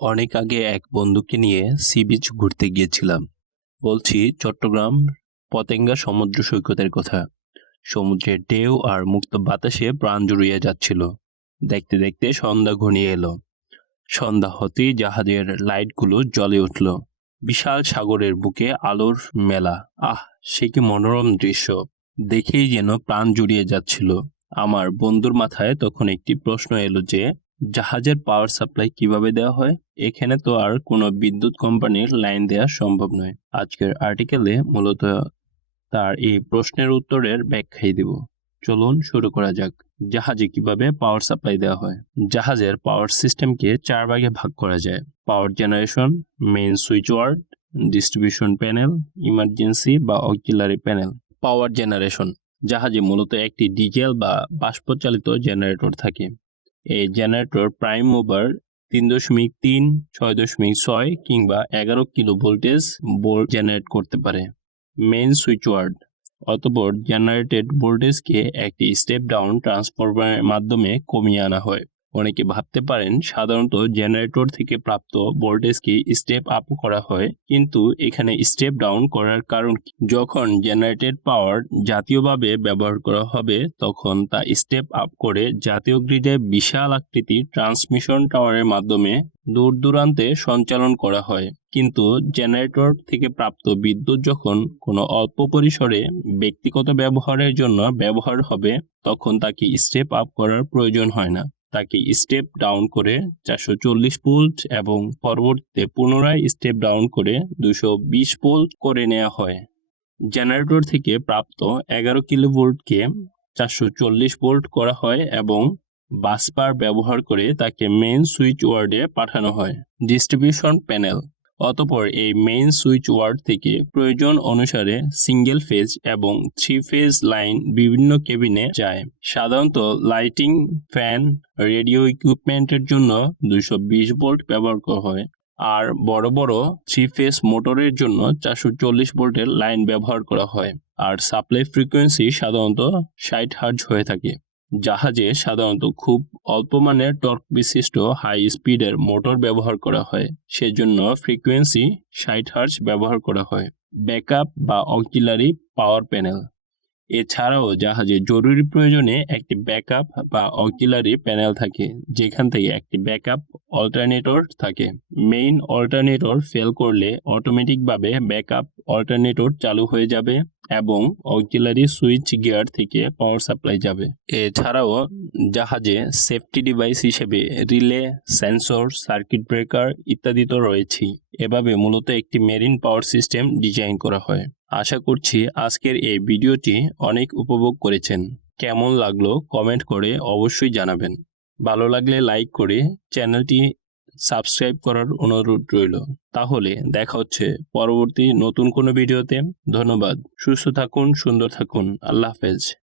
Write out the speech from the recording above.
অনেক আগে এক বন্ধুকে নিয়ে সি বিচ ঘুরতে গিয়েছিলাম। বলছি, চট্টগ্রাম পতেঙ্গা সমুদ্র সৈকতের কথা। সমুদ্রের ঢেউ আর মুক্ত বাতাসে প্রাণ জুড়িয়ে যাচ্ছিল। দেখতে দেখতে সন্ধ্যা ঘনিয়ে এলো। সন্ধ্যা হতেই জাহাজের লাইটগুলো জ্বলে উঠল। বিশাল সাগরের বুকে আলোর মেলা। আহ, সে কি মনোরম দৃশ্য। দেখেই যেন প্রাণ জুড়িয়ে যাচ্ছিল। আমার বন্ধুর মাথায় তখন একটি প্রশ্ন এলো যে জাহাজের পাওয়ার সাপ্লাই কীভাবে দেওয়া হয়? এখানে তো আর কোনো বিদ্যুৎ কোম্পানির লাইন দেওয়া সম্ভব নয়। আজকের আর্টিকেলে মূলত তার এই প্রশ্নের উত্তরের ব্যাখ্যাই দেব। চলুন শুরু করা যাক। জাহাজে কীভাবে পাওয়ার সাপ্লাই দেওয়া হয়? জাহাজের পাওয়ার সিস্টেমকে চার ভাগে ভাগ করা যায়। Power generation main switchboard distribution panel emergency বা অক্সিলারি প্যানেল পাওয়ার জেনারেশন জাহাজে মূলত একটি ডিজেল বা বাষ্পচালিত জেনারেটর থাকে। এই জেনারেটর প্রাইম ওভার তিন দশমিক তিন, ছয় দশমিক ছয় কিংবা এগারো কিলো ভোল্টেজ বোল্ট জেনারেট করতে পারে। মেন সুইচ ওয়ার্ড অতপর জেনারেটেড ভোল্টেজকে একটি স্টেপ ডাউন ট্রান্সফরমারের মাধ্যমে কমিয়ে আনা হয়। অনেকে ভাবতে পারেন সাধারণত জেনারেটর থেকে প্রাপ্ত ভোল্টেজকে স্টেপ আপ করা হয়, কিন্তু এখানে স্টেপ ডাউন করার কারণ যখন জেনারেটেড পাওয়ার জাতীয়ভাবে ব্যবহার করা হবে, তখন তা স্টেপ আপ করে জাতীয় গ্রিডে বিশাল আকৃতির ট্রান্সমিশন টাওয়ারের মাধ্যমে দূর দূরান্তে সঞ্চালন করা হয়। কিন্তু জেনারেটর থেকে প্রাপ্ত বিদ্যুৎ যখন কোনো অল্প পরিসরে ব্যক্তিগত ব্যবহারের জন্য ব্যবহার হবে, তখন তাকে স্টেপ আপ করার প্রয়োজন হয় না। তাকে স্টেপ ডাউন করে চারশো চল্লিশ ভোল্ট এবং পরবর্তীতে পুনরায় স্টেপ ডাউন করে দুশো বিশ ভোল্ট করে নেওয়া হয়। জেনারেটর থেকে প্রাপ্ত এগারো কিলো ভোল্টকে চারশো চল্লিশ ভোল্ট করা হয় এবং বাসপার ব্যবহার করে তাকে মেন সুইচ ওয়ার্ডে পাঠানো হয়। ডিস্ট্রিবিউশন প্যানেল অতপর এই মেইন সুইচ ওয়ার্ড থেকে প্রয়োজন অনুসারে সিঙ্গেল ফেজ এবং থ্রি ফেজ লাইন বিভিন্ন কেবিনে যায়। সাধারণত লাইটিং ফ্যান রেডিও ইকুইপমেন্টের জন্য দুইশো বিশ ভোল্ট ব্যবহার করা হয়। আর বড় বড় থ্রি ফেজ মোটরের জন্য চারশো চল্লিশ ভোল্টের লাইন ব্যবহার করা হয়। আর সাপ্লাই ফ্রিকোয়েন্সি সাধারণত ষাট হার্জ হয়ে থাকে। জাহাজে সাধারণত খুব অল্প মানের টর্ক বিশিষ্ট হাই স্পিডের মোটর ব্যবহার করা হয়। সেজন্য ফ্রিকোয়েন্সি ষাট হার্জ ব্যবহার করা হয়। ব্যাকআপ বা অক্সিলারি পাওয়ার প্যানেল এছাড়াও জাহাজে জরুরি প্রয়োজনে একটি ব্যাকআপ বা অক্সিলারি প্যানেল থাকে, যেখান থেকে একটি ব্যাকআপ অল্টারনেটর থাকে। মেইন অল্টারনেটর ফেল করলে অটোমেটিকভাবে ব্যাকআপ অল্টারনেটর চালু হয়ে যাবে। এবং অক্সিলারি সুইচ গিয়ার থেকে পাওয়ার সাপ্লাই যাবে। এছাড়াও জাহাজে সেফটি ডিভাইস হিসেবে রিলে সেন্সর সার্কিট ব্রেকার ইত্যাদি তো রয়েছেই। এভাবে মূলত একটি মেরিন পাওয়ার সিস্টেম ডিজাইন করা হয়। আশা করছি আজকের এই ভিডিওটি অনেক উপভোগ করেছেন। কেমন লাগল কমেন্ট করে অবশ্যই জানাবেন। ভালো লাগলে লাইক করে চ্যানেলটি সাবস্ক্রাইব করার অনুরোধ রইল। তাহলে দেখা হচ্ছে পরবর্তী নতুন কোনো ভিডিওতে। ধন্যবাদ। সুস্থ থাকুন, সুন্দর থাকুন। আল্লাহ হাফেজ।